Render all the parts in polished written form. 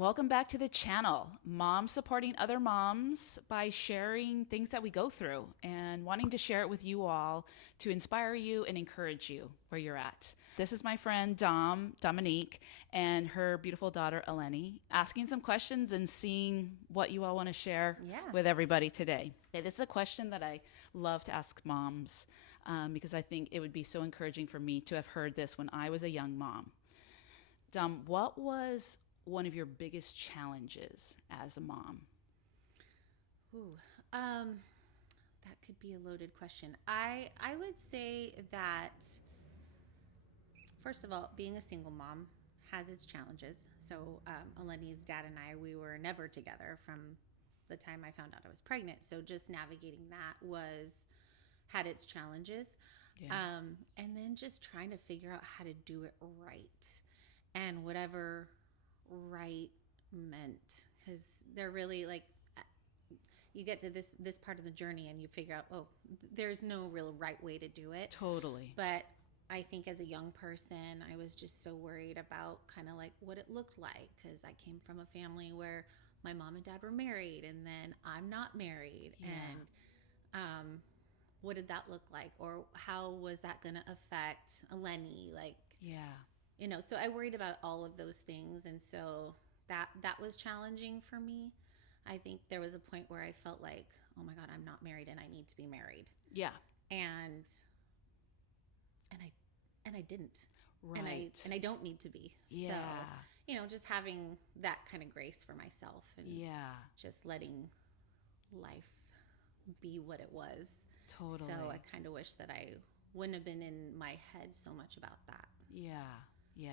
Welcome back to the channel. Moms supporting other moms by sharing things that we go through and wanting to share it with you all to inspire you and encourage you where you're at. This is my friend Dominique, and her beautiful daughter Eleni, asking some questions and seeing what you all want to share with everybody today. Okay, this is a question that I love to ask moms because I think it would be so encouraging for me to have heard this when I was a young mom. Dom, what was one of your biggest challenges as a mom? Ooh, that could be a loaded question. I would say that first of all, being a single mom has its challenges. So, Eleni's dad and I, we were never together from the time I found out I was pregnant. So, just navigating that had its challenges. Yeah. And then just trying to figure out how to do it right, and whatever right meant, because they're really like, you get to this part of the journey and you figure out, oh, there's no real right way to do it. Totally. But I think as a young person, I was just so worried about kind of like what it looked like, because I came from a family where my mom and dad were married, and then I'm not married. Yeah. And what did that look like, or how was that going to affect Eleni? Like, Yeah. so I worried about all of those things, and so that was challenging for me. I think there was a point where I felt like, oh my God, I'm not married and I need to be married. Yeah. And I didn't. Right. And I don't need to be. Yeah. So, just having that kind of grace for myself, and just letting life be what it was. Totally. So I kind of wish that I wouldn't have been in my head so much about that. Yeah. So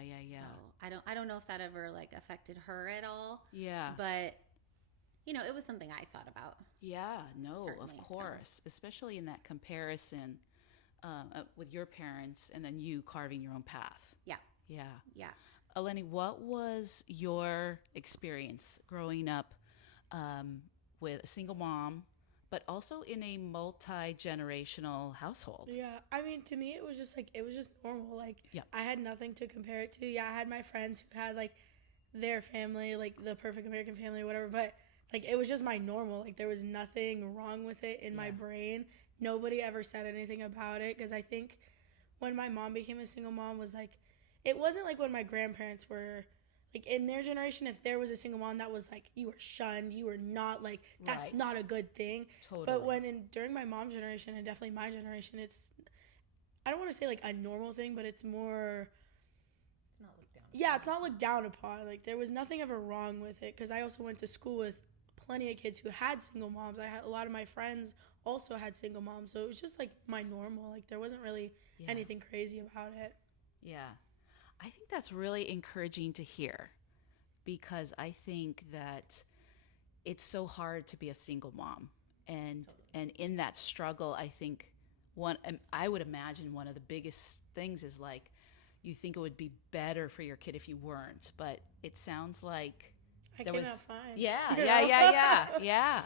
I don't know if that ever like affected her at all. Yeah. But it was something I thought about. Yeah, no, Certainly, of course. Especially in that comparison with your parents and then you carving your own path. Yeah. Yeah. Eleni, what was your experience growing up with a single mom, but also in a multi-generational household? Yeah, I mean, to me, it was just normal. Like, Yeah. I had nothing to compare it to. Yeah, I had my friends who had, like, their family, like, the perfect American family or whatever, but, like, it was just my normal. Like, there was nothing wrong with it in my brain. Nobody ever said anything about it, because I think when my mom became a single mom was, like, it wasn't like when my grandparents were, like, in their generation, if there was a single mom, that was, like, you were shunned, you were not, like, that's Right. not a good thing. Totally. But during my mom's generation, and definitely my generation, I don't want to say, like, a normal thing, but it's more, It's not looked down. yeah, it's not looked down upon. Like, there was nothing ever wrong with it, because I also went to school with plenty of kids who had single moms. I had a lot of my friends also had single moms, so it was just, like, my normal. Like, there wasn't really anything crazy about it. Yeah. I think that's really encouraging to hear, because I think that it's so hard to be a single mom. And in that struggle, I think I would imagine one of the biggest things is like you think it would be better for your kid if you weren't, but it sounds like I came out fine. Yeah.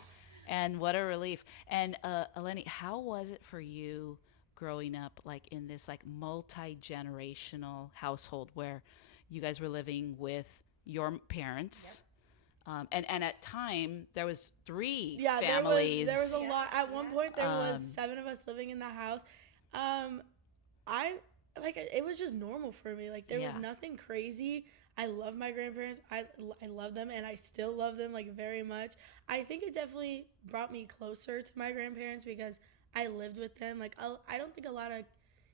And what a relief. And Eleni, how was it for you growing up like in this like multi-generational household where you guys were living with your parents? And at time there was three families. There was a lot. At one point, there was 7 of us living in the house. It was just normal for me. Like, there was nothing crazy. I love my grandparents. I love them, and I still love them, like, very much. I think it definitely brought me closer to my grandparents because I lived with them. Like, I don't think a lot of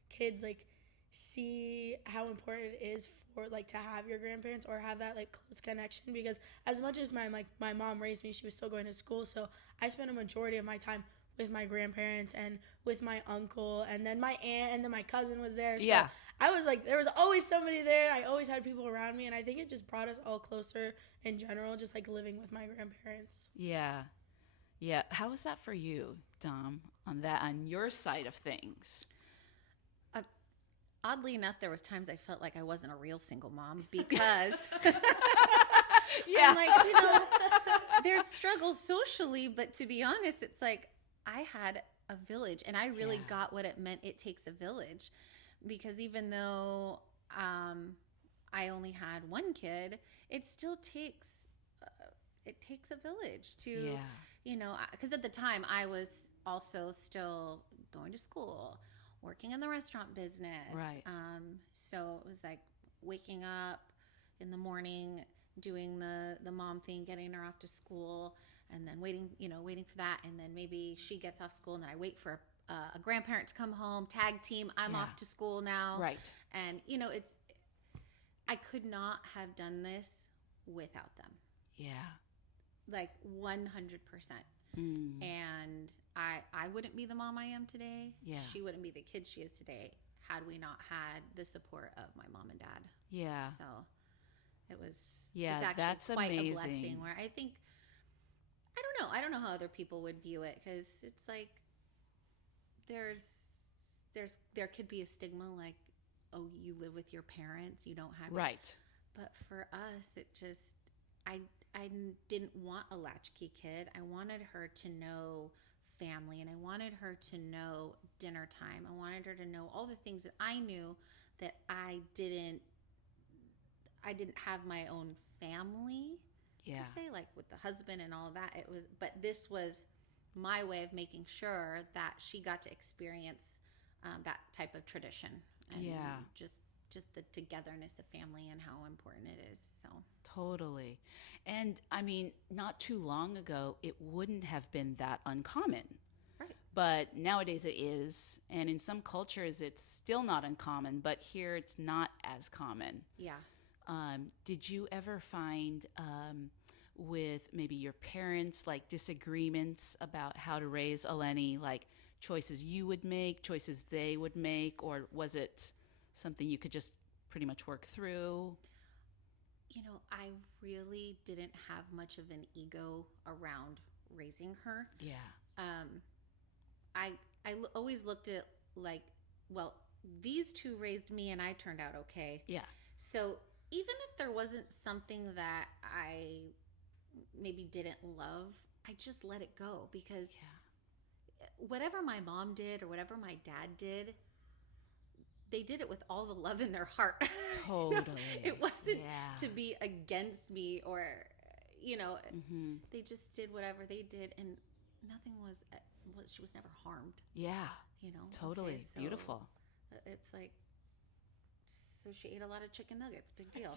kids, like, see how important it is for, like, to have your grandparents or have that, like, close connection, because as much as my mom raised me, she was still going to school, so I spent a majority of my time with my grandparents and with my uncle, and then my aunt, and then my cousin was there. So I was like, there was always somebody there. I always had people around me, and I think it just brought us all closer in general, just like living with my grandparents. Yeah. How was that for you, Dom, on your side of things? Oddly enough, there was times I felt like I wasn't a real single mom because I'm like, there's struggles socially, but to be honest, it's like I had a village, and I really got what it meant. It takes a village, because even though I only had one kid, it still takes it takes a village to, Yeah. you know, because at the time I was also still going to school, working in the restaurant business. Right. So it was like waking up in the morning, doing the mom thing, getting her off to school, and then waiting for that. And then maybe she gets off school and then I wait for a grandparent to come home, tag team. I'm Yeah. off to school now. Right. And, you know, I could not have done this without them. Yeah. Like 100%. Mm. And I wouldn't be the mom I am today. Yeah. She wouldn't be the kid she is today had we not had the support of my mom and dad. Yeah. So it was Yeah, it's actually that's quite amazing. a blessing where I think I don't know how other people would view it, because it's like there could be a stigma like, oh, you live with your parents, you don't have Right. But for us, it just I didn't want a latchkey kid. I wanted her to know family, and I wanted her to know dinner time. I wanted her to know all the things that I knew that I didn't have my own family Yeah. per se, like with the husband and all that. But this was my way of making sure that she got to experience that type of tradition, and Yeah. just the togetherness of family and how important it is. So Totally. And I mean, not too long ago, it wouldn't have been that uncommon. right. But nowadays it is. And in some cultures, it's still not uncommon, but here it's not as common. Yeah. Did you ever find with maybe your parents like disagreements about how to raise Eleni, like choices you would make, choices they would make, or was it something you could just pretty much work through? You know, I really didn't have much of an ego around raising her. Yeah. Always looked at like, well, these two raised me and I turned out okay. Yeah. So even if there wasn't something that I maybe didn't love, I just let it go, because whatever my mom did or whatever my dad did, they did it with all the love in their heart. Totally. It wasn't Yeah. to be against me, or, you know, Mm-hmm. they just did whatever they did, and nothing she was never harmed, Yeah. you know. Totally. Okay, so Beautiful. It's like, so she ate a lot of chicken nuggets. Big deal.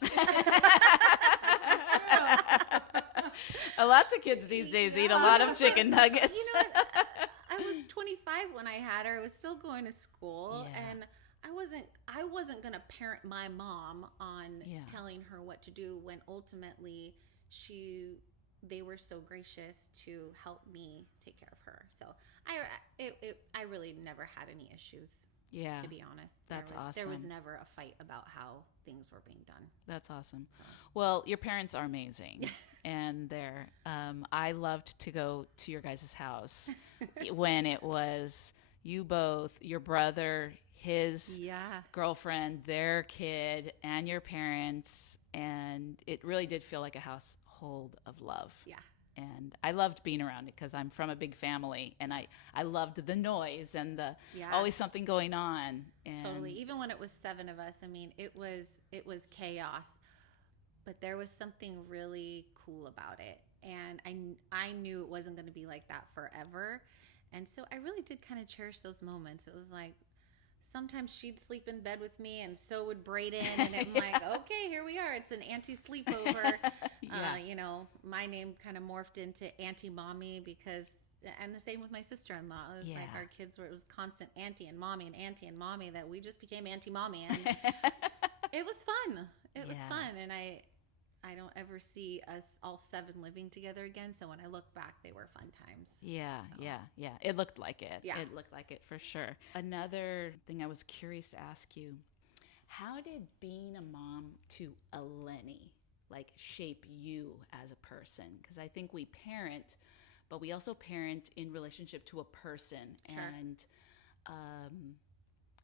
Lots of kids these days eat a lot of chicken nuggets. You know what? I was 25 when I had her. I was still going to school, Yeah. and I wasn't going to parent my mom on Yeah. telling her what to do, when ultimately they were so gracious to help me take care of her. So I really never had any issues, Yeah. to be honest. That's There was awesome. never a fight about how things were being done. That's awesome. So. Well, your parents are amazing. And I loved to go to your guys' house when it was you both, your brother, his Yeah. girlfriend, their kid, and your parents. And it really did feel like a household of love. Yeah. And I loved being around it because I'm from a big family, and I loved the noise and the Yeah. always something going on. And Totally. Even when it was 7 of us, I mean, it was chaos, but there was something really cool about it. And I knew it wasn't going to be like that forever. And so I really did kind of cherish those moments. It was like, sometimes she'd sleep in bed with me, and so would Brayden. And I'm like, okay, here we are. It's an auntie sleepover. Yeah. You know, my name kind of morphed into Auntie Mommy, and the same with my sister-in-law. It was like Yeah. our kids were, it was constant auntie and mommy, that we just became Auntie Mommy. And it was fun. It was Yeah. fun. And I don't ever see us all 7 living together again. So when I look back, they were fun times. Yeah, So. yeah. It looked like it. Yeah. It looked like it for sure. Another thing I was curious to ask you, how did being a mom to Eleni like shape you as a person? Because I think we parent, but we also parent in relationship to a person. Sure. And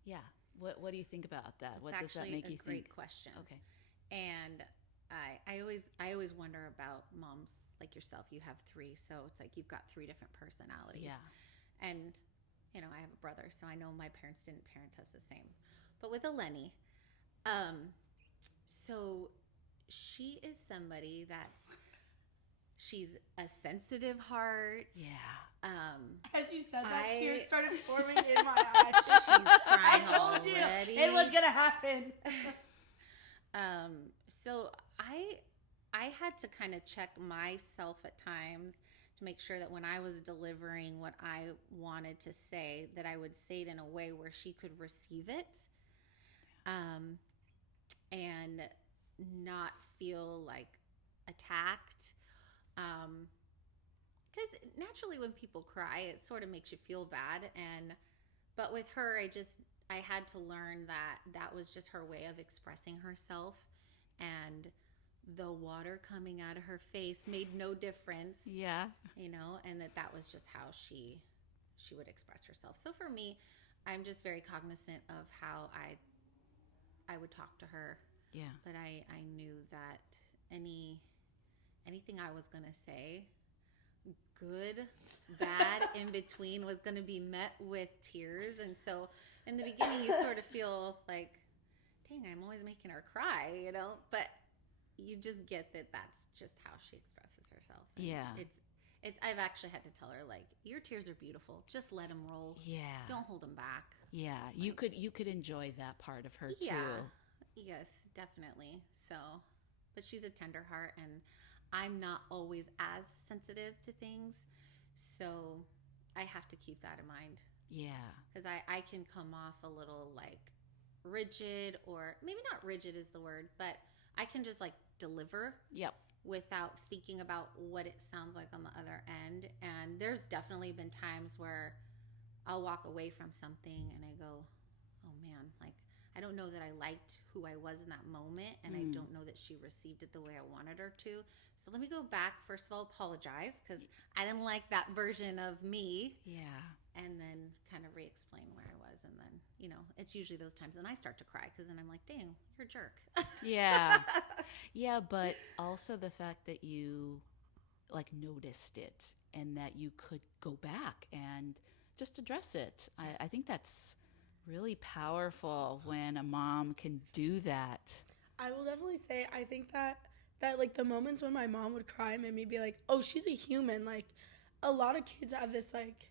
yeah, what do you think about that? It's What does that actually make a you great think? question. Okay. And I always wonder about moms like yourself. You have 3, so it's like you've got 3 different personalities. Yeah. And you know, I have a brother, so I know my parents didn't parent us the same. But with Eleni, so she is somebody She's a sensitive heart. Yeah. As you said that, I- tears started forming in my eyes. She's I crying told already. you it was gonna happen. So I had to kind of check myself at times to make sure that when I was delivering what I wanted to say, that I would say it in a way where she could receive it, and not feel like attacked. Because naturally when people cry, it sort of makes you feel bad. But with her, I had to learn that was just her way of expressing herself, and the water coming out of her face made no difference. Yeah. And that was just how she would express herself. So for me, I'm just very cognizant of how I would talk to her. Yeah. But I knew that anything I was gonna say, good, bad, in between, was gonna be met with tears. And so in the beginning, you sort of feel like, dang, I'm always making her cry, But you just get that that's just how she expresses herself. And Yeah. It's. I've actually had to tell her, like, your tears are beautiful. Just let them roll. Yeah. Don't hold them back. Yeah. You could enjoy that part of her Yeah. too. Yes, definitely. So, but she's a tender heart, and I'm not always as sensitive to things. So I have to keep that in mind, Yeah. because I can come off a little like rigid, or maybe not rigid is the word, but I can just like deliver Yep. without thinking about what it sounds like on the other end. And there's definitely been times where I'll walk away from something and I go, oh man, like, I don't know that I liked who I was in that moment, and I don't know that she received it the way I wanted her to. So let me go back, first of all, apologize, because I didn't like that version of me, Yeah. and then kind of re-explain where I was. And then, it's usually those times then I start to cry, because then I'm like, dang, you're a jerk. Yeah. Yeah, but also the fact that you like noticed it and that you could go back and just address it. I think that's really powerful when a mom can do that. I will definitely say I think that like the moments when my mom would cry made me be like, oh, she's a human. Like a lot of kids have this like,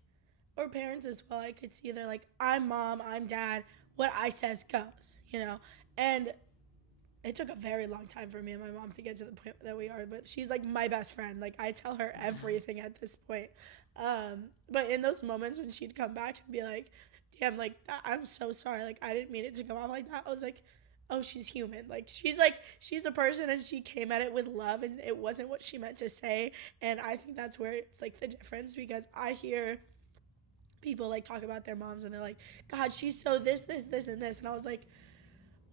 or parents as well. I could see they're like, I'm mom, I'm dad. What I says goes, And it took a very long time for me and my mom to get to the point that we are, but she's like my best friend. Like I tell her everything at this point. But in those moments when she'd come back and be like, damn, like, I'm so sorry. Like, I didn't mean it to come off like that. I was like, oh, she's human. Like, she's a person, and she came at it with love, and it wasn't what she meant to say. And I think that's where it's like the difference, because I hear people like talk about their moms and they're like, God, she's so this, and this. And I was like,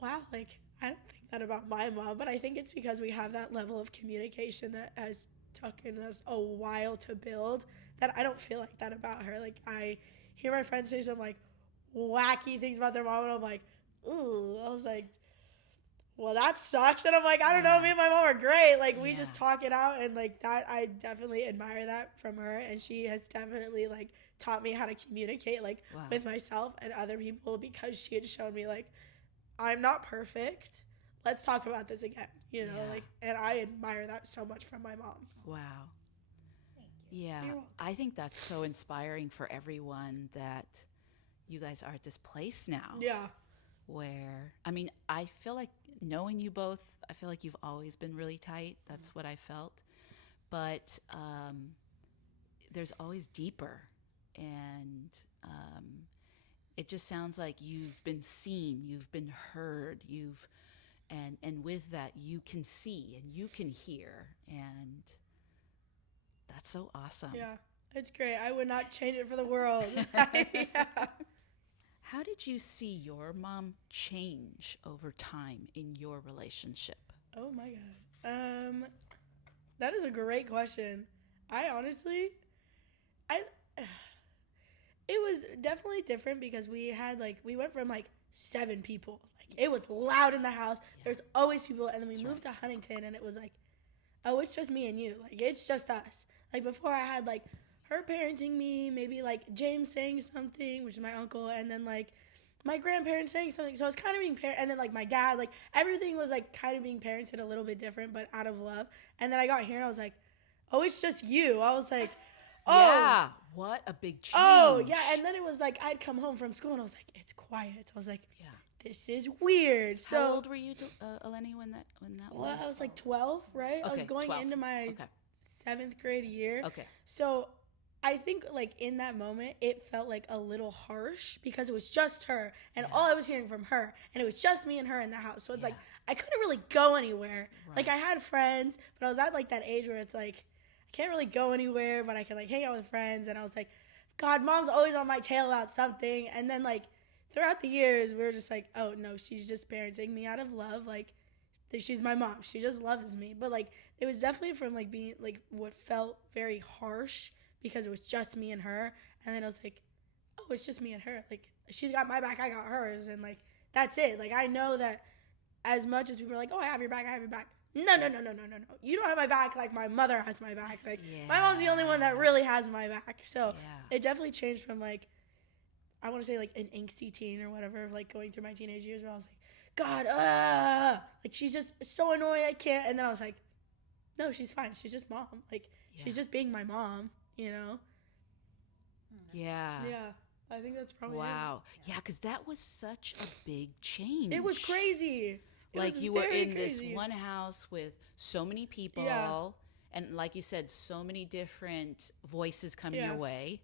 wow, like, I don't think that about my mom, but I think it's because we have that level of communication that has taken us a while to build, that I don't feel like that about her. Like, I hear my friends say some like wacky things about their mom, and I'm like, ooh. I was like, well, that sucks. And I'm like, I don't know, me and my mom are great. Like, we just talk it out, and like that, I definitely admire that from her. And she has definitely like taught me how to communicate like with myself and other people, because she had shown me like, I'm not perfect. Let's talk about this again, like, and I admire that so much from my mom. Wow. Yeah, I think that's so inspiring for everyone that you guys are at this place now. Yeah. Where, I mean, I feel like knowing you both, I feel like you've always been really tight. That's what I felt. But there's always deeper. And it just sounds like you've been seen, you've been heard, and with that, you can see and you can hear. And that's so awesome. Yeah, it's great. I would not change it for the world. Yeah. How did you see your mom change over time in your relationship? Oh my God. That is a great question. I honestly, it was definitely different, because we went from like 7 people. Like, it was loud in the house. There's always people. And then we moved to Huntington, and it was like, oh, it's just me and you. Like, it's just us. Like, before I had like her parenting me, maybe like James saying something, which is my uncle, and then like my grandparents saying something. So I was kind of being and then like my dad, like everything was like kind of being parented a little bit different, but out of love. And then I got here and I was like, oh, it's just you. I was like, oh. Yeah. What a big change. Oh, yeah. And then it was like, I'd come home from school and I was like, it's quiet. I was like, yeah. This is weird. So, how old were you, Eleni, when that was? I was like 12, right? I was Okay, going 12. into my Okay. 7th grade year. Okay. So I think like in that moment, it felt like a little harsh because it was just her and all I was hearing from her, and it was just me and her in the house. So it's like I couldn't really go anywhere. Right. Like I had friends, but I was at like that age where it's like I can't really go anywhere, but I can like hang out with friends. And I was like, God, mom's always on my tail about something. And then like throughout the years, we were just like, oh no, she's just parenting me out of love. Like she's my mom. She just loves me. But like it was definitely from like being like what felt very harsh because it was just me and her. And then I was like, oh, it's just me and her. Like she's got my back, I got hers, and like that's it. Like I know that as much as people are like, oh, I have your back, I have your back. No. You don't have my back like my mother has my back. Like my mom's the only one that really has my back. So it definitely changed from like, I want to say like an angsty teen or whatever, like going through my teenage years where I was like, God, like she's just so annoying, I can't. And then I was like, no, she's fine. She's just mom. Like she's just being my mom, you know? Yeah. Yeah. I think that's probably wow. Yeah, because that was such a big change. It was crazy. Like you were in this one house with so many people, and like you said, so many different voices coming your way.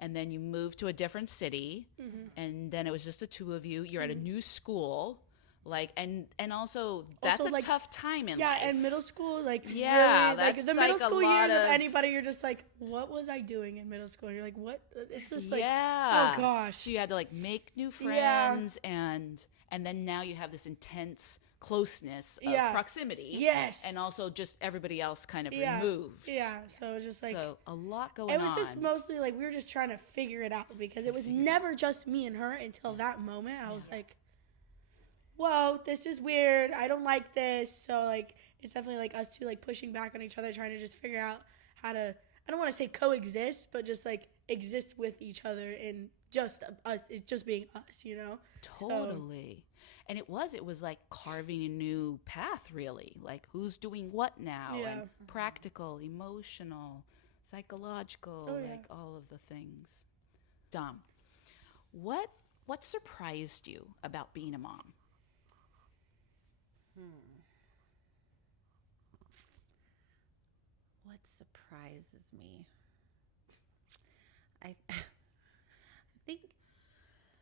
And then you moved to a different city, and then it was just the two of you. You're at a new school, like, and also that's a like, tough time in life. Yeah, and middle school, like, really, that's like the middle like school years of anybody, you're just like, what was I doing in middle school? You're like, what? It's just like, oh gosh. So you had to like make new friends, and then now you have this intense closeness of proximity. Yes. And also just everybody else kind of removed. Yeah. So it was just like, so a lot going on. It was just mostly like we were just trying to figure it out because it was never just me and her until that moment. I was like, whoa, this is weird. I don't like this. So like it's definitely like us two like pushing back on each other, trying to just figure out how to, I don't want to say coexist, but just like exist with each other in just us. It's just being us, you know? Totally. And it was like carving a new path, really. Like who's doing what now? And practical, emotional, psychological, like all of the things. Dom, what surprised you about being a mom? What surprises me? I think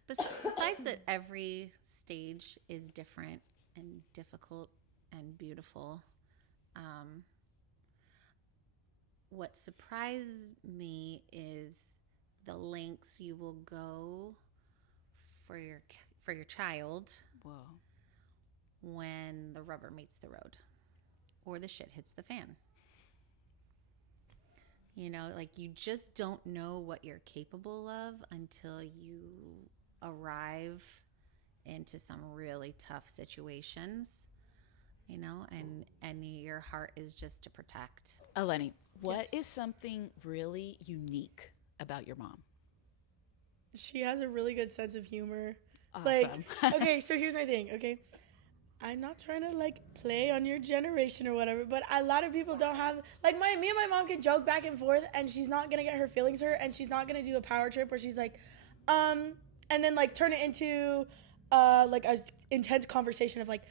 besides that every stage is different and difficult and beautiful, what surprised me is the lengths you will go for your child. Whoa. When the rubber meets the road or the shit hits the fan. You know, like you just don't know what you're capable of until you arrive into some really tough situations, you know, and your heart is just to protect. Eleni, what is something really unique about your mom? She has a really good sense of humor. Awesome. Like, okay, so here's my thing, okay? I'm not trying to like play on your generation or whatever, but a lot of people don't have like me and my mom can joke back and forth, and she's not gonna get her feelings hurt, and she's not gonna do a power trip where she's like, and then like turn it into like a intense conversation of like,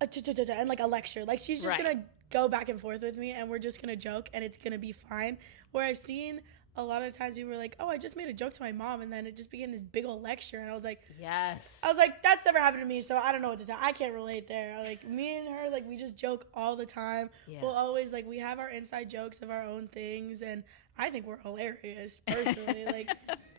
and like a lecture. Like she's just gonna go back and forth with me, and we're just gonna joke, and it's gonna be fine. Where I've seen a lot of times people were like, oh, I just made a joke to my mom, and then it just became this big old lecture, and I was like, yes. I was like, that's never happened to me, so I don't know what to say. I can't relate there. Like me and her, like we just joke all the time. We'll always like we have our inside jokes of our own things, and I think we're hilarious personally. Like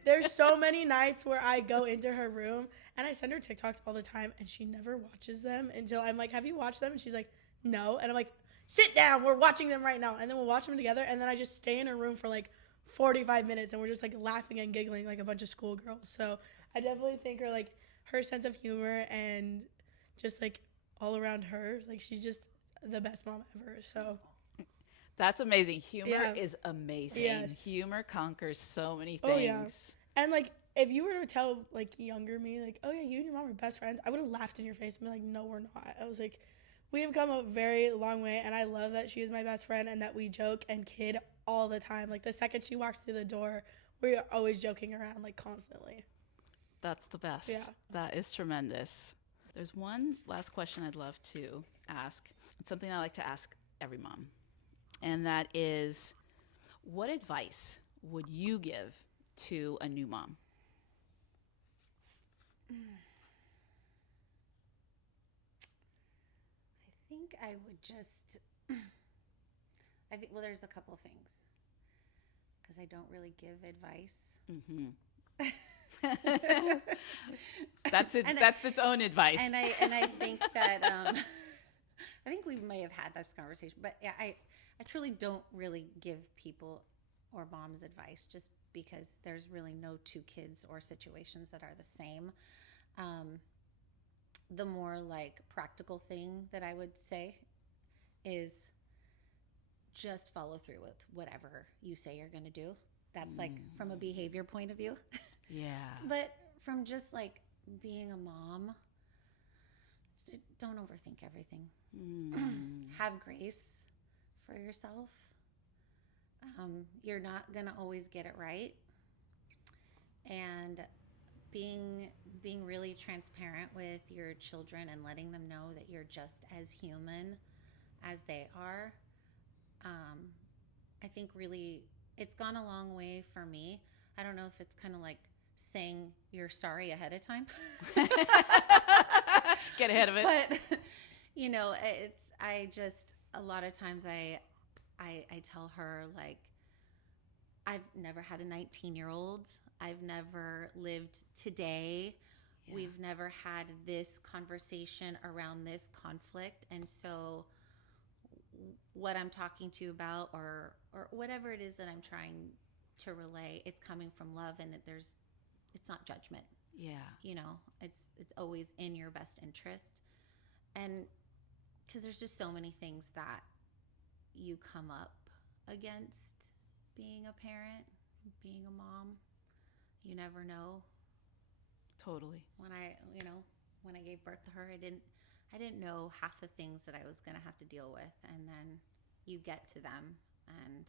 there's so many nights where I go into her room and I send her TikToks all the time, and she never watches them until I'm like, have you watched them? And she's like, no. And I'm like, sit down, we're watching them right now. And then we'll watch them together, and then I just stay in her room for like 45 minutes, and we're just like laughing and giggling like a bunch of schoolgirls. So I definitely think her sense of humor and just like all around her, like she's just the best mom ever. So that's amazing. Humor is amazing. Yes. Humor conquers so many things. Oh, yeah. And like if you were to tell like younger me like, oh yeah, you and your mom are best friends, I would have laughed in your face and be like, no, we're not. I was like, we have come a very long way, and I love that she is my best friend and that we joke and kid all the time. Like the second she walks through the door, we're always joking around like constantly. That's the best. Yeah. That is tremendous. There's one last question I'd love to ask. It's something I like to ask every mom. And that is, what advice would you give to a new mom? I think I would just, well, there's a couple things because I don't really give advice. That's it. That's its own advice. And I think that, I think we may have had this conversation, but yeah, I truly don't really give people or moms advice just because there's really no two kids or situations that are the same. The more like practical thing that I would say is just follow through with whatever you say you're going to do. That's like from a behavior point of view. Yeah. But from just like being a mom, don't overthink everything. Have grace for yourself. You're not going to always get it right. And being really transparent with your children and letting them know that you're just as human as they are. I think really it's gone a long way for me. I don't know if it's kind of like saying you're sorry ahead of time. Get ahead of it. But you know, a lot of times I tell her, like, I've never had a 19-year-old. I've never lived today. Yeah. We've never had this conversation around this conflict. And so what I'm talking to you about or whatever it is that I'm trying to relay, it's coming from love, and it's not judgment. Yeah. You know, it's always in your best interest. And because there's just so many things that you come up against being a parent, being a mom. You never know. Totally. When I gave birth to her, I didn't know half the things that I was going to have to deal with, and then you get to them and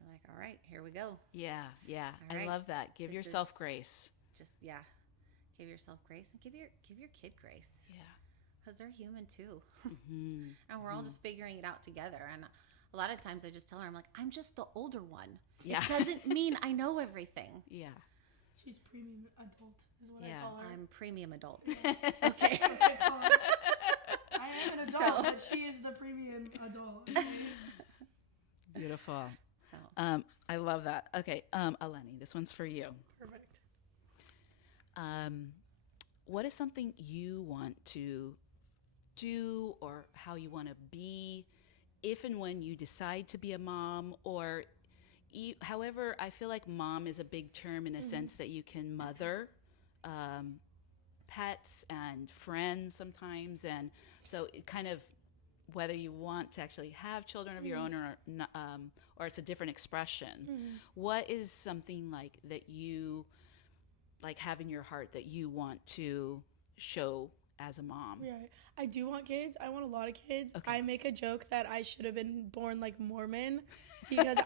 you're like, all right, here we go. Yeah. All right. I love that. Give yourself grace. Just give yourself grace and give your kid grace. Yeah. Because they're human too. And we're all just figuring it out together. And a lot of times I just tell her, I'm like, I'm just the older one. Yeah. It doesn't mean I know everything. Yeah. She's premium adult is what Yeah. I call her. I'm premium adult. Okay. I am an adult, but she is the premium adult. Beautiful. So I love that. Okay, Eleni, this one's for you. Perfect. What is something you want to do or how you want to be if and when you decide to be a mom, or however, I feel like mom is a big term in a sense that you can mother pets and friends sometimes, and so it kind of, whether you want to actually have children of your own or not, or it's a different expression. What is something like that you like have in your heart that you want to show as a mom? Yeah, I do want kids. I want a lot of kids. Okay. I make a joke that I should have been born like Mormon because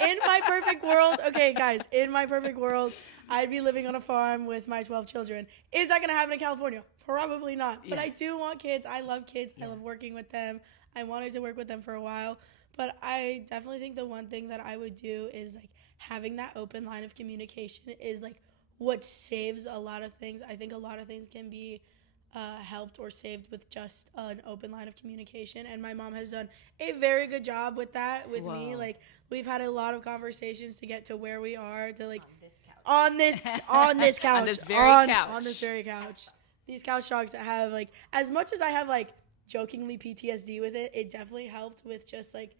in my perfect world, okay, guys, in my perfect world, I'd be living on a farm with my 12 children. Is that going to happen in California? Probably not. But I do want kids. I love kids. I love working with them. I wanted to work with them for a while. But I definitely think the one thing that I would do is like having that open line of communication is like what saves a lot of things. I think a lot of things can be helped or saved with just an open line of communication, and my mom has done a very good job with that with me. Like, we've had a lot of conversations to get to where we are, to like on this couch On this very couch. These couch talks that have like, as much as I have like jokingly PTSD with it, it definitely helped with just like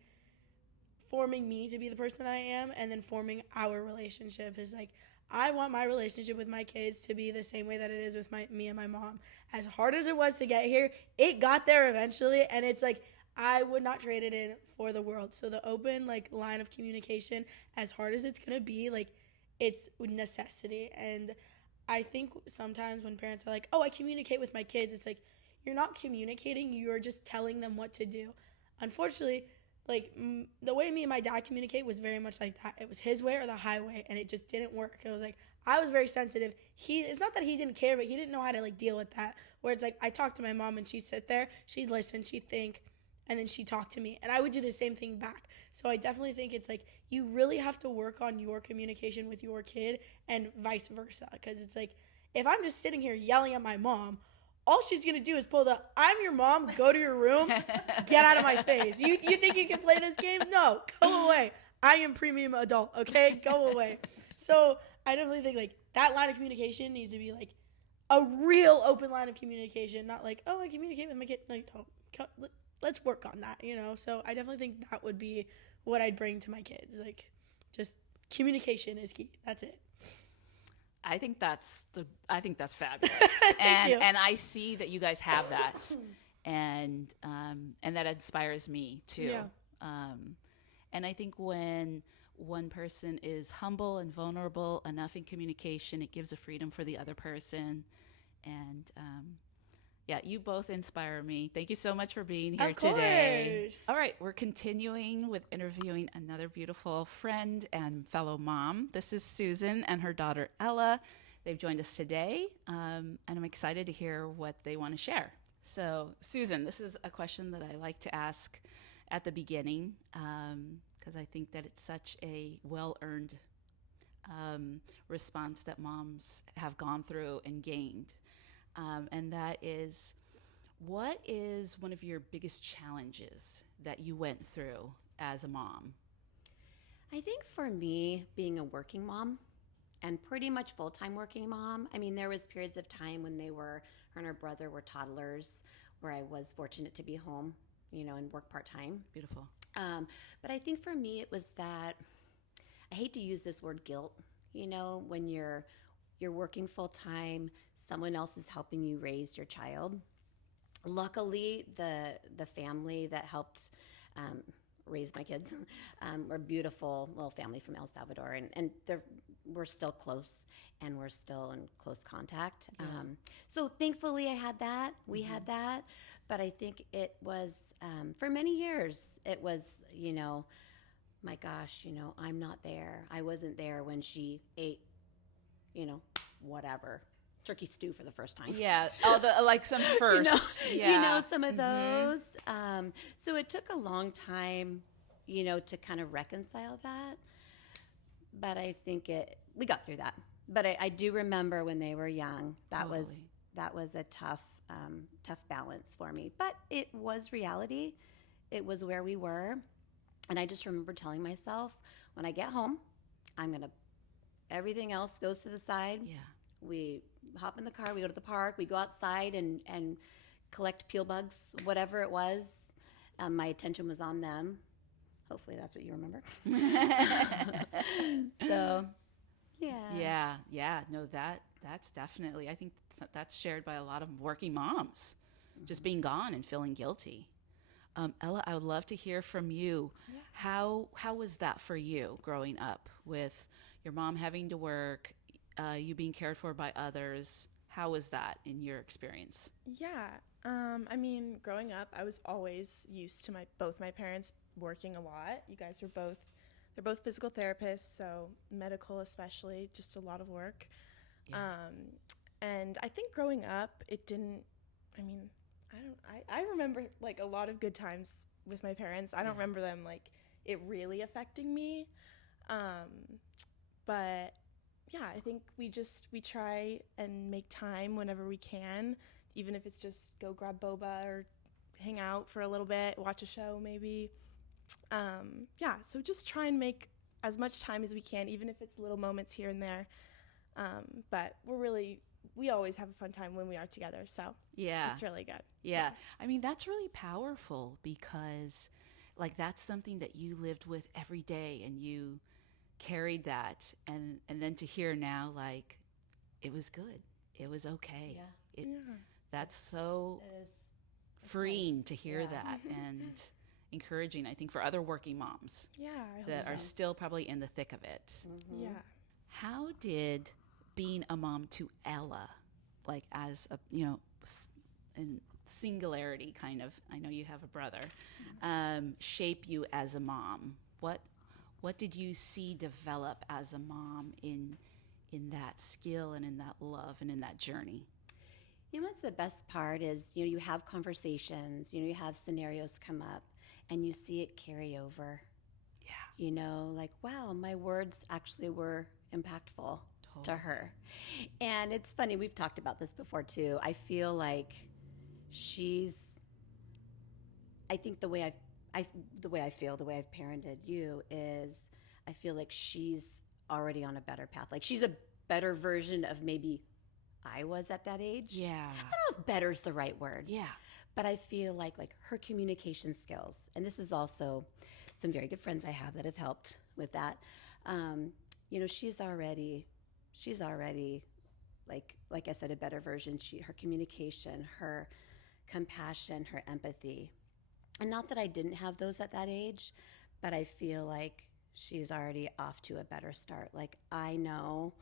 forming me to be the person that I am, and then forming our relationship is like, I want my relationship with my kids to be the same way that it is with me and my mom. As hard as it was to get here, it got there eventually, and it's like I would not trade it in for the world. So the open like line of communication, as hard as it's gonna be, like it's a necessity. And I think sometimes when parents are like, "Oh, I communicate with my kids," it's like you're not communicating, you're just telling them what to do. Unfortunately, like the way me and my dad communicate was very much like that. It was his way or the highway, and it just didn't work. It was like I was very sensitive. It's not that he didn't care, but he didn't know how to like deal with that. Where it's like I talked to my mom and she'd sit there, she'd listen, she'd think, and then she'd talk to me, and I would do the same thing back. So I definitely think it's like you really have to work on your communication with your kid and vice versa, because it's like if I'm just sitting here yelling at my mom, all she's going to do is pull the, I'm your mom, go to your room, get out of my face. You think you can play this game? No, go away. I am premium adult, okay? Go away. So I definitely think like that line of communication needs to be like a real open line of communication, not like, oh, I communicate with my kid. No, you don't. Let's work on that, you know? So I definitely think that would be what I'd bring to my kids. Like just communication is key. That's it. I think that's fabulous, and I see that you guys have that, and that inspires me too. Yeah. And I think when one person is humble and vulnerable enough in communication, it gives a freedom for the other person, and yeah, you both inspire me. Thank you so much for being here today. All right, we're continuing with interviewing another beautiful friend and fellow mom. This is Susan and her daughter, Ella. They've joined us today, and I'm excited to hear what they want to share. So, Susan, this is a question that I like to ask at the beginning because I think that it's such a well-earned response that moms have gone through and gained. And that is, what is one of your biggest challenges that you went through as a mom? I think for me, being a working mom and pretty much full-time working mom, I mean, there was periods of time when her and her brother were toddlers where I was fortunate to be home, and work part-time. Beautiful. But I think for me, it was that, I hate to use this word guilt, when you're working full-time, someone else is helping you raise your child. Luckily, the family that helped raise my kids were a beautiful little family from El Salvador, and we're still close, and we're still in close contact. Yeah. So thankfully I had that. We had that. But I think it was, for many years, it was, my gosh, I'm not there. I wasn't there when she ate whatever, turkey stew for the first time. Yeah, some first. Some of those. So it took a long time, to kind of reconcile that. But I think we got through that. But I do remember when they were young, that was a tough balance for me. But it was reality. It was where we were. And I just remember telling myself, when I get home, everything else goes to the side. Yeah. We hop in the car, we go to the park, we go outside and collect peel bugs, whatever it was. My attention was on them. Hopefully that's what you remember. So, yeah. Yeah. No, that's definitely, I think that's shared by a lot of working moms, just being gone and feeling guilty. Ella, I would love to hear from you. Yeah. How was that for you growing up with your mom having to work, you being cared for by others? How was that in your experience? Yeah. Growing up, I was always used to both my parents working a lot. You guys they're both physical therapists, so medical especially, just a lot of work. Yeah. And I think growing up, I remember like a lot of good times with my parents. I don't remember them like it really affecting me. But yeah, I think we try and make time whenever we can, even if it's just go grab boba or hang out for a little bit, watch a show maybe. So just try and make as much time as we can, even if it's little moments here and there. But we always have a fun time when we are together. So yeah, it's really good. Yeah. That's really powerful because like that's something that you lived with every day and you carried that. And then to hear now, like it was good. It was okay. Yeah. That's so freeing to hear that and encouraging, I think, for other working moms that are still probably in the thick of it. Mm-hmm. Yeah. How did being a mom to Ella, like as a, and singularity kind of, I know you have a brother, shape you as a mom? What did you see develop as a mom in that skill and in that love and in that journey? You know what's the best part is, you have conversations, you have scenarios come up and you see it carry over. Yeah. Like, wow, my words actually were impactful to her. And it's funny, we've talked about this before too. I feel like I think the way I've parented you is I feel like she's already on a better path. Like she's a better version of maybe I was at that age. Yeah. I don't know if better's the right word. Yeah. But I feel like her communication skills, and this is also some very good friends I have that have helped with that. She's already like I said, a better version. Her communication, her compassion, her empathy. And not that I didn't have those at that age, but I feel like she's already off to a better start. Like I know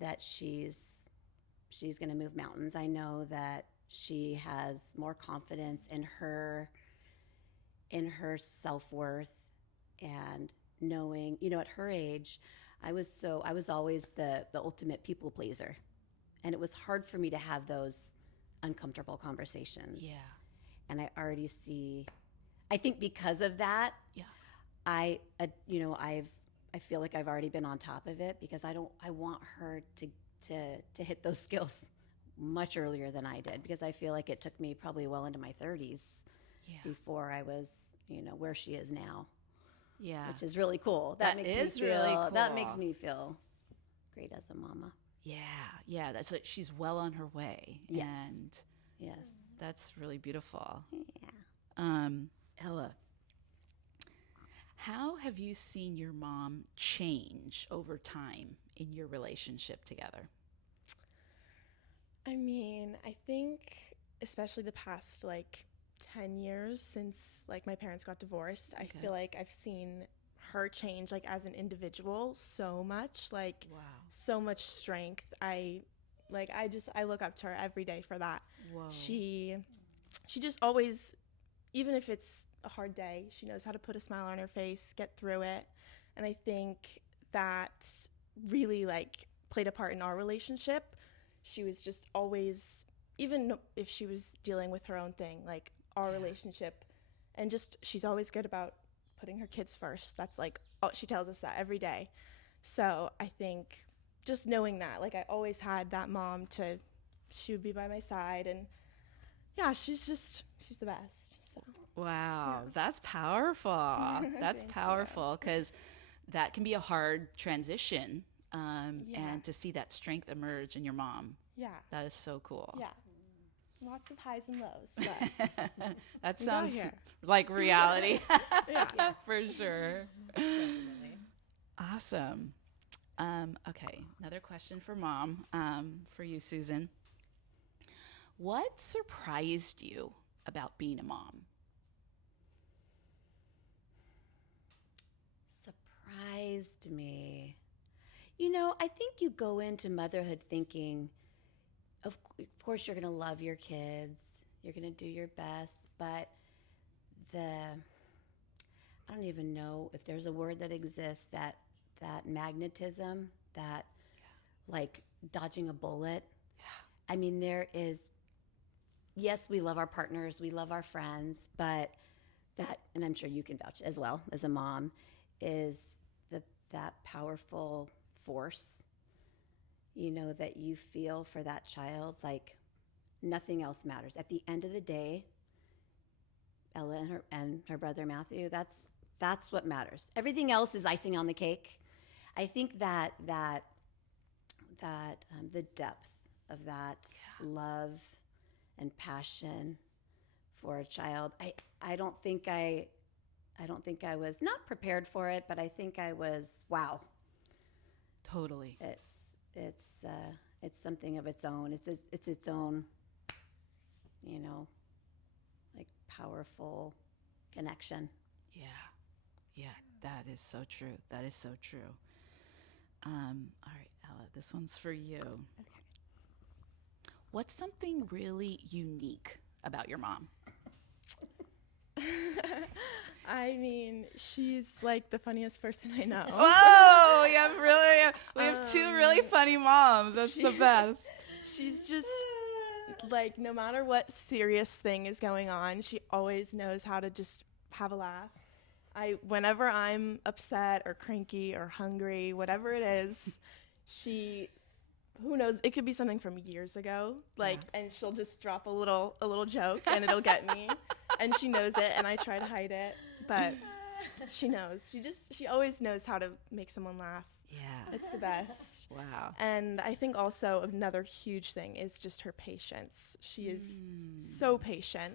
that she's going to move mountains. I know that she has more confidence in her self-worth, and knowing, at her age, I was always the ultimate people pleaser. And it was hard for me to have those uncomfortable conversations. Yeah. And I already see, I think because of that, Yeah. I feel like I've already been on top of it, because I want her to hit those skills much earlier than I did, because I feel like it took me probably well into my 30s before I was, where she is now. Yeah. Which is really cool. That makes me feel great as a mama. Yeah. Yeah. That's what, she's well on her way. Yes. And yes, that's really beautiful. Yeah. Ella, how have you seen your mom change over time in your relationship together? I mean, I think especially the past 10 years since my parents got divorced, I feel like I've seen her change as an individual so much, Wow. so much strength. I look up to her every day for that. Whoa. She just always, even if it's a hard day, she knows how to put a smile on her face, get through it. And I think that really played a part in our relationship. She was just always, even if she was dealing with her own thing, our relationship, and just she's always good about putting her kids first. That's she tells us that every day. So I think just knowing that, I always had that mom she would be by my side, and yeah, she's the best. So Wow, that's powerful. That's powerful, because that can be a hard transition, and to see that strength emerge in your mom. Yeah. That is so cool. Yeah. Lots of highs and lows, but That we got sounds here. like reality. Yeah. For sure. Definitely. Awesome. Okay, another question for mom, for you, Susan. What surprised you about being a mom? Surprised me. I think you go into motherhood thinking, of course, you're going to love your kids, you're going to do your best, but I don't even know if there's a word that exists, that magnetism, that dodging a bullet. Yeah. I mean, there is, yes, we love our partners, we love our friends, but that, and I'm sure you can vouch as well as a mom, is that powerful force, that you feel for that child. Nothing else matters. At the end of the day, Ella and her brother Matthew, that's what matters. Everything else is icing on the cake. I think that the depth of that love and passion for a child, I don't think I was not prepared for it, but I think I was, wow. Totally. It's something of its own. It's its own, powerful connection. Yeah. Yeah, that is so true. That is so true. All right, Ella, this one's for you. Okay. What's something really unique about your mom? I mean, she's like the funniest person I know. Whoa, we have two really funny moms. That's the best. She's just like, no matter what serious thing is going on, she always knows how to just have a laugh. Whenever I'm upset or cranky or hungry, whatever it is, who knows, it could be something from years ago, and she'll just drop a little joke and it'll get me. And she knows it, and I try to hide it, but she knows. She always knows how to make someone laugh. Yeah. It's the best. Wow. And I think also another huge thing is just her patience. She is so patient.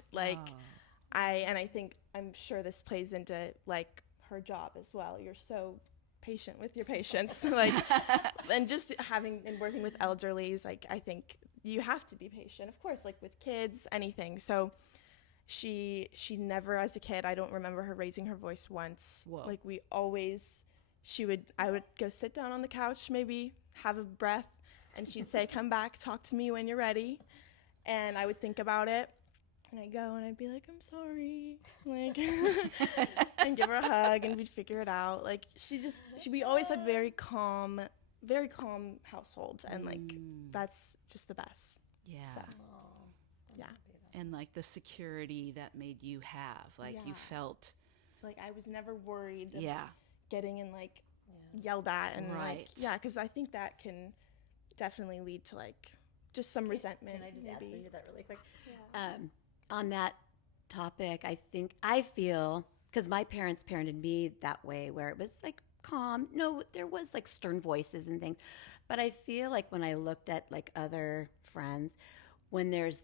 I'm sure this plays into like her job as well. You're so patient with your patients, and just having and working with elderlies. Like, I think you have to be patient, of course, like with kids, anything. So she never, as a kid, I don't remember her raising her voice once. Whoa. Like, I would go sit down on the couch, maybe have a breath, and she'd say, "Come back, talk to me when you're ready." And I would think about it, and I'd go and I'd be like, "I'm sorry," like, and give her a hug, and we'd figure it out. Like, we always had very calm households, and like, that's just the best. Yeah. So, yeah. And like the security that made you have, like you felt. Like, I was never worried of Yeah. getting in like yelled at and Right. because I think that can definitely lead to like just some resentment. Can I just maybe. add something to that really quick? On that topic, I feel, because my parents parented me that way, where it was like calm. No, there was like stern voices and things, but I feel like when I looked at like other friends, when there's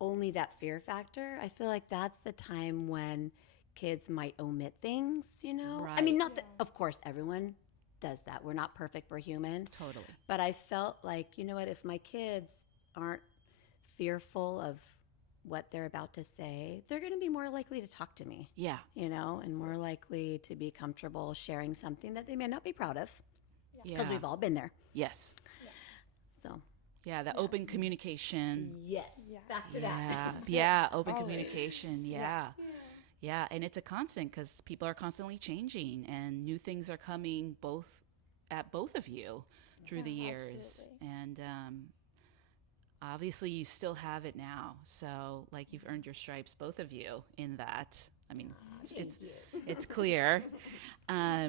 only that fear factor, I feel like that's the time when kids might omit things, I mean, Right. not that, of course, everyone does that. We're not perfect, we're human. Totally. But I felt like, you know what, if my kids aren't fearful of what they're about to say, they're going to be more likely to talk to me, Yeah. and more likely to be comfortable sharing something that they may not be proud of, because Yeah. we've all been there. Yes. So, Yeah. The open communication. yes, back to Yeah. Yeah. Open Always. communication. Yeah. Yeah. And it's a constant because people are constantly changing and new things are coming at both of you through the years. absolutely. And obviously you still have it now. So like you've earned your stripes, both of you, in that. I mean, it's clear. All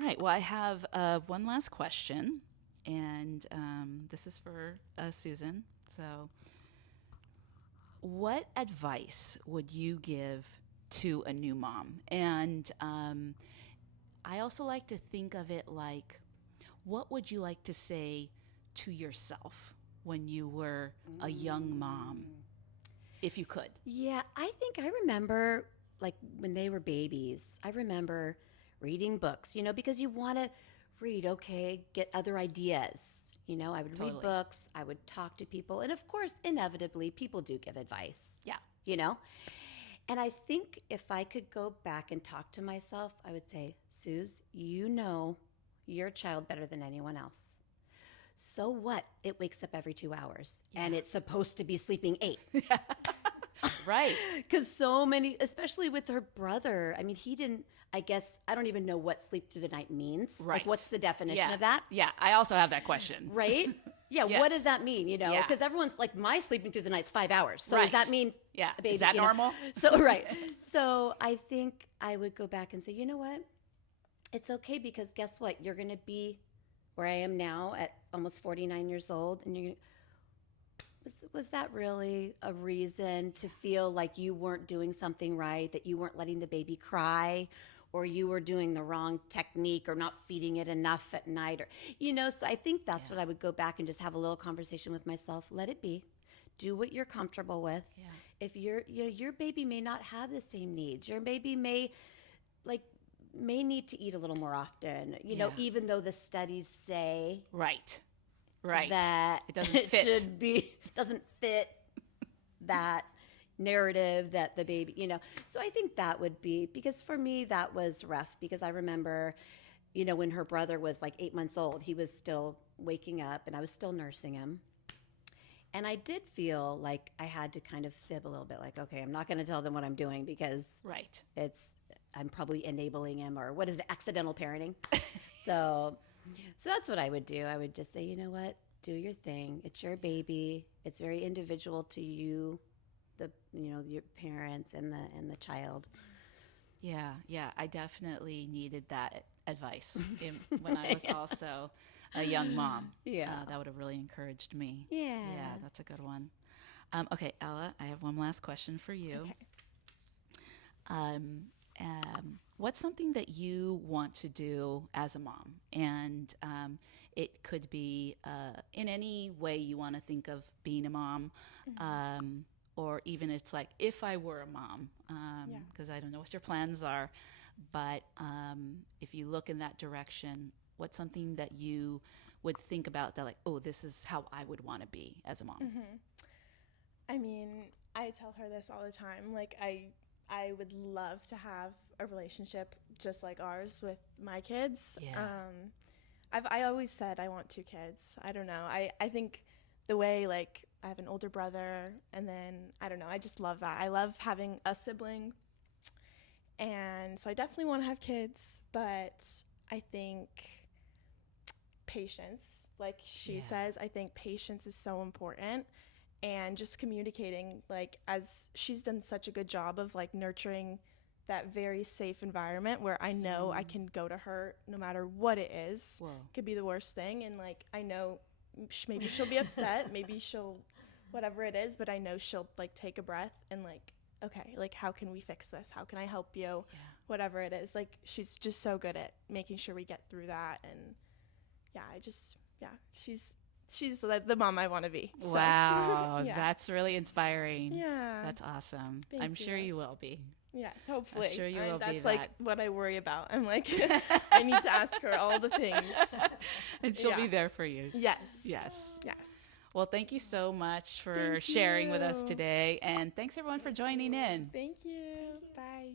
right. Well, I have one last question, and this is for Susan. So, what advice would you give to a new mom? And I also like to think of it like, what would you like to say to yourself when you were a young mom, if you could? yeah, I think I remember, like, when they were babies, I remember reading books, because you want to read, get other ideas. I would Totally. read books, I would talk to people, and of course, inevitably, people do give advice. Yeah. And I think if I could go back and talk to myself, I would say, Suze, you know your child better than anyone else. So what? It wakes up every 2 hours, and it's supposed to be sleeping 8. Right. Because so many, especially with her brother, I mean, he didn't, I guess, I don't even know what sleep through the night means. Right. Like, what's the definition Yeah. of that? Yeah. I also have that question. Right? Yeah. Yes. What does that mean? Yeah. Because everyone's like, my sleeping through the night's 5 hours. So Right. does that mean Yeah. a baby? Is that normal? So, right. So I think I would go back and say, you know what? It's okay, because guess what? You're going to be where I am now at almost 49 years old. And you're going to, was that really a reason to feel like you weren't doing something right, that you weren't letting the baby cry, or you were doing the wrong technique, or not feeding it enough at night, or so I think that's what I would go back and just have a little conversation with myself. Let it be. Do what you're comfortable with. Yeah. If your baby may not have the same needs. Your baby may need to eat a little more often, Yeah. even though the studies say Right. Right. that It doesn't fit. doesn't fit that narrative that the baby, So I think that would be, because for me that was rough, because I remember, when her brother was like 8 months old, he was still waking up and I was still nursing him. And I did feel like I had to kind of fib a little bit, like, okay, I'm not going to tell them what I'm doing because Right. I'm probably enabling him, or what is it, accidental parenting. So that's what I would do. I would just say, you know what, do your thing. It's your baby. It's very individual to you, your parents and the child. Yeah, yeah, I definitely needed that advice when I was also a young mom. Yeah. That would have really encouraged me. Yeah. Yeah, that's a good one. Okay, Ella, I have one last question for you. Okay. What's something that you want to do as a mom? And it could be in any way you want to think of being a mom, or even it's like, if I were a mom, because I don't know what your plans are, but if you look in that direction, what's something that you would think about that, like, oh, this is how I would want to be as a mom? I mean, I tell her this all the time. Like, I would love to have a relationship just like ours with my kids. Yeah. I always said I want 2 kids. I don't know. I think the way, like, I have an older brother, and then, I don't know, I just love that. I love having a sibling. And so I definitely want to have kids, but I think patience, like she says, I think patience is so important. And just communicating, like, as she's done such a good job of, like, nurturing that very safe environment where I know I can go to her no matter what it is. Whoa. Could be the worst thing, and, like, I know maybe she'll be upset, maybe she'll whatever it is, but I know she'll, like, take a breath and, like, okay, like, how can we fix this? How can I help you? Yeah. Whatever it is. Like, she's just so good at making sure we get through that. And she's the mom I want to be. So. Wow, Yeah. that's really inspiring. Yeah. That's awesome. Thank I'm sure you. you will be. Yes, hopefully. sure you will be That's like that. what I worry about. I'm like, I need to ask her all the things. And she'll be Yeah. there for you. Yes. Yes. Yes. Well, thank you so much for Thank sharing with us you. today. And thanks everyone for joining in. Thank you. Bye.